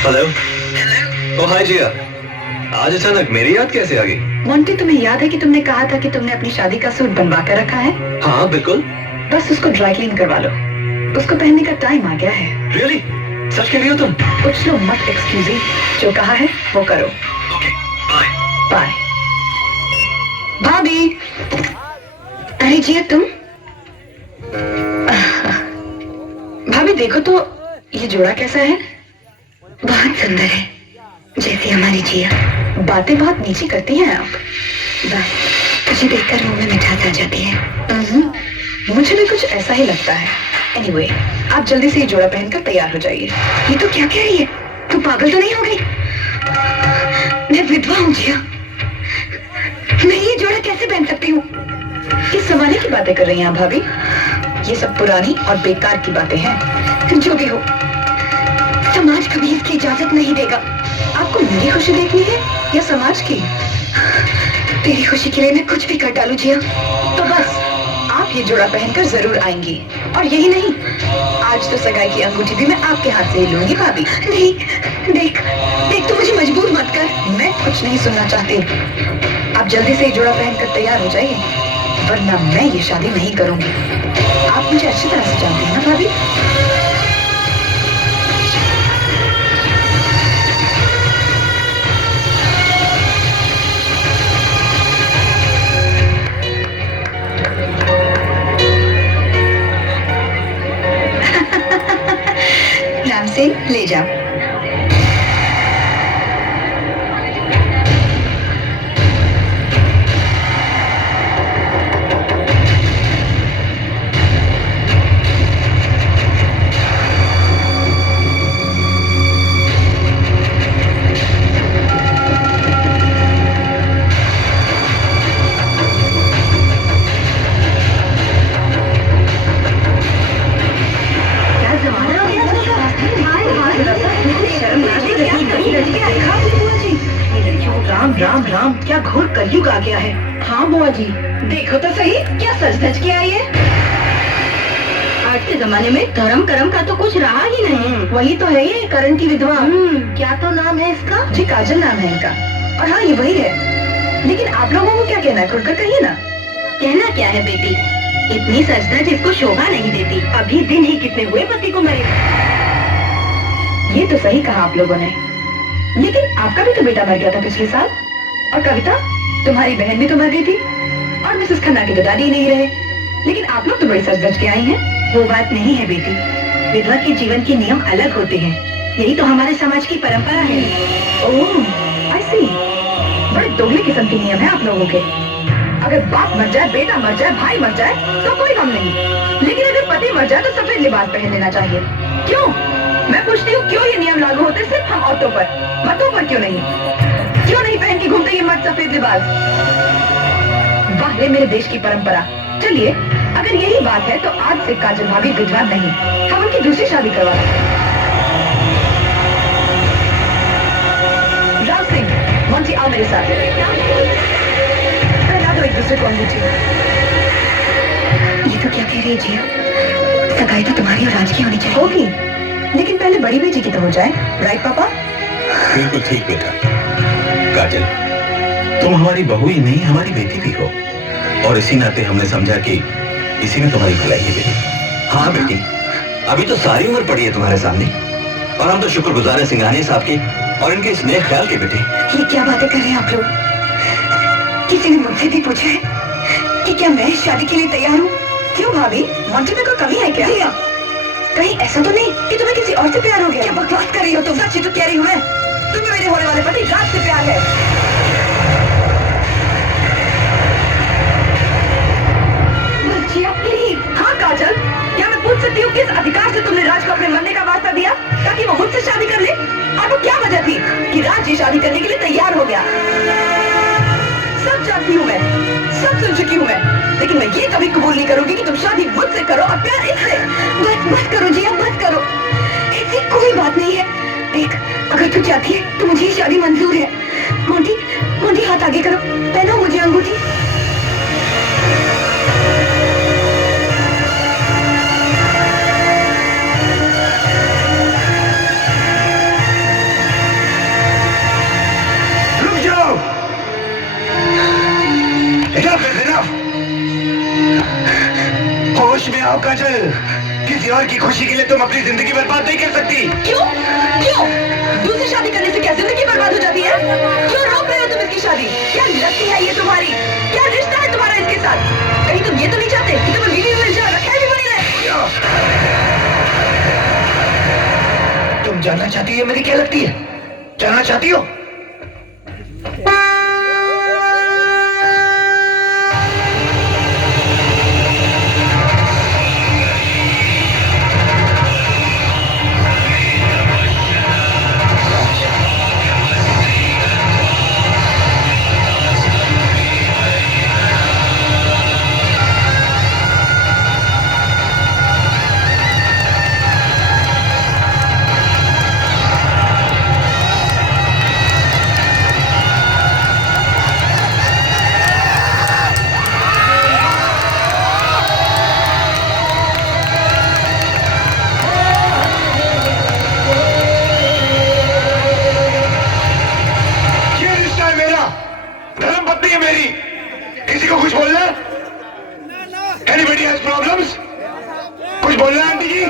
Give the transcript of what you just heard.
Hello. ओ हाय जिया, आज अचानक मेरी याद कैसे आ गई? मोंटी, तुम्हें याद है कि तुमने कहा था कि तुमने अपनी शादी का सूट बनवा कर रखा है? हाँ बिल्कुल। बस उसको ड्राई क्लीन करवा लो, उसको पहनने का टाइम आ गया है। रियली? सच कह रही हो तुम? उछलो मत एक्सक्यूजी, जो कहा है वो करो। Okay, bye. बाय। भाभी। अरे जिया तुम। भाभी देखो तो, ये जोड़ा कैसा है? बहुत सुंदर है, जैसी हमारी जिया। बातें बहुत नीची करती हैं आप। बस तुझे देखकर मुंह में मिठास आ जाती है। मुझे भी कुछ ऐसा ही लगता है। एनीवे, आप जल्दी से ये जोड़ा पहनकर तैयार हो जाइए। ये तो क्या कह रही है? तू पागल तो नहीं हो गई? मैं विधवा हूँ जिया, मैं ये जोड़ा कैसे पहन सकती हूँ? किस जमाने की बातें कर रही हैं भाभी? ये सब पुरानी और बेकार की बातें हैं। जो भी हो, समाज कभी इसकी इजाजत नहीं देगा। आपको मेरी खुशी देखनी है या समाज की? तेरी खुशी के लिए मैं कुछ भी कर डालूं जिया। तो बस आप ये जोड़ा पहनकर जरूर आएंगी, और यही नहीं, आज तो सगाई की अंगूठी भी मैं आपके हाथ से ही लूंगी भाभी। नहीं, देख देख, तू मुझे मजबूर मत कर, मैं कुछ नहीं सुनना चाहती। आप जल्दी से ये जोड़ा पहनकर तैयार हो जाइए, वरना मैं ये शादी नहीं करूंगी। आप मुझे अच्छी तरह से जानती हैं ना भाभी? राम सिंह, ले जाओ। राम राम राम, क्या घोर कलयुग आ गया है। हाँ बुआ जी, देखो तो सही, क्या सज धज के आई है। आज के जमाने में धर्म कर्म का तो कुछ रहा ही नहीं। वही तो है ये करण की विधवा। क्या तो नाम है इसका? जी काजल नाम है इनका। और हाँ, ये वही है। लेकिन आप लोगों को क्या कहना है, खुलकर कहिए ना। कहना क्या है बेटी, इतनी सज धज इसको शोभा नहीं देती। अभी दिन ही कितने हुए पति को मरे। ये तो सही कहा आप लोगों ने, लेकिन आपका भी तो बेटा मर गया था पिछले साल। और कविता, तुम्हारी बहन भी तो मर गई थी। और मिसेस खन्ना के तो दादी ही नहीं रहे। लेकिन आप लोग तो बड़ी सज धज के आई हैं। वो बात नहीं है बेटी, विधवा के जीवन के नियम अलग होते हैं। यही तो हमारे समाज की परंपरा है। ओह, आई सी। बड़े दोगले किस्म के नियम है आप लोगों के। अगर बाप मर जाए, बेटा मर जाए, भाई मर जाए तो कोई गम नहीं, लेकिन अगर पति मर जाए तो सफेद लिबास पहन लेना चाहिए। क्यों? मैं पूछती हूँ, क्यों ये नियम लागू होते सिर्फ हम औरतों पर, मर्दों पर क्यों नहीं? क्यों नहीं पहन के घूमते ये मर्द सफेद लिबास? वाह रे मेरे देश की परंपरा। चलिए, अगर यही बात है तो आज से काजल भाभी विधवा नहीं, हम उनकी दूसरी शादी करवा दें। राम सिंह, मोंटी आओ मेरे साथ। पहना दो एक दूसरे को अंगूठी। ये तो क्या कह रही है जिया? सगाई तो तुम्हारी और राज की होनी चाहिए। होगी, लेकिन पहले बड़ी बेटी की तो हो जाए, राइट पापा? बिल्कुल ठीक बेटा। काजल, तुम हमारी बहू ही नहीं, हमारी बेटी भी हो, और इसी नाते हमने समझा कि इसी में तुम्हारी भलाई है बेटी। हाँ बेटी, अभी तो सारी उम्र पड़ी है तुम्हारे सामने, और हम तो शुक्रगुजार हैं सिंघानिया साहब के और इनके इस नेक ख्याल के बेटे। ये क्या बातें कर रहे हैं आप लोग? किसी ने मुझसे भी पूछा है कि क्या मैं इस शादी के लिए तैयार हूँ? क्यों भाभी, मोंटी में कोई कमी है क्या? कहीं ऐसा तो नहीं कि तुम्हें किसी और से प्यार हो गया? क्या बकवास कर रही हो तुम? सच ही तो कह रही हूँ मैं, तुम्हें मेरे होने वाले पति राज से प्यार है। प्लीज। हाँ काजल, क्या मैं पूछ सकती हूँ किस अधिकार से तुमने राज को अपने मरने का वास्ता दिया ताकि वो मुझसे शादी कर ले? और वो क्या वजह थी कि राज ये शादी करने के लिए तैयार हो गया? सब जानती हूँ मैं, सब सुन चुकी हूँ मैं, लेकिन मैं ये कभी कबूल नहीं करूंगी कि तुम शादी मुझसे करो और प्यार इससे। बस मत करो जिया, मत करो, ऐसी कोई बात नहीं है। देख, अगर तू चाहती है तो मुझे ये शादी मंजूर है। मोंटी, मोंटी हाथ आगे करो, पहनाओ मुझे अंगूठी। काजल, किसी और की खुशी के लिए तुम अपनी जिंदगी बर्बाद नहीं कर सकती। क्यों क्यों दूसरी शादी करने से क्या जिंदगी बर्बाद हो जाती है? क्यों रोक रहे हो तुम इसकी शादी? क्या लगती है ये तुम्हारी? क्या रिश्ता है तुम्हारा इसके साथ? कहीं तुम ये तो नहीं चाहते कि तुम्हें बीवी मिल जाए, रखा भी बनी रहे? तुम जानना चाहती है मेरी क्या लगती है? जानना चाहती हो? किसी को कुछ बोलना? Anybody has problems? कुछ बोलना आंटी जी?